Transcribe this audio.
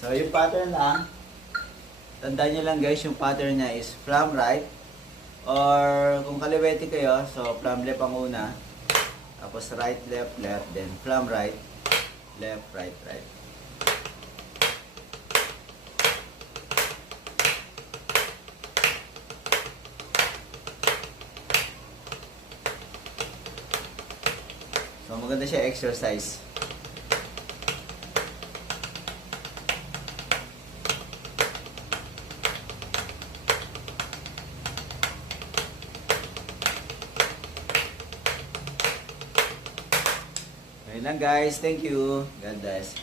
So, yung pattern lang, tandaan nyo lang guys, yung pattern niya is from right, or kung kaliwete kayo, so from left ang una, tapos right, left, left, then from right, left, right, right. So, maganda siya exercise. Ayun lang guys, thank you. God bless.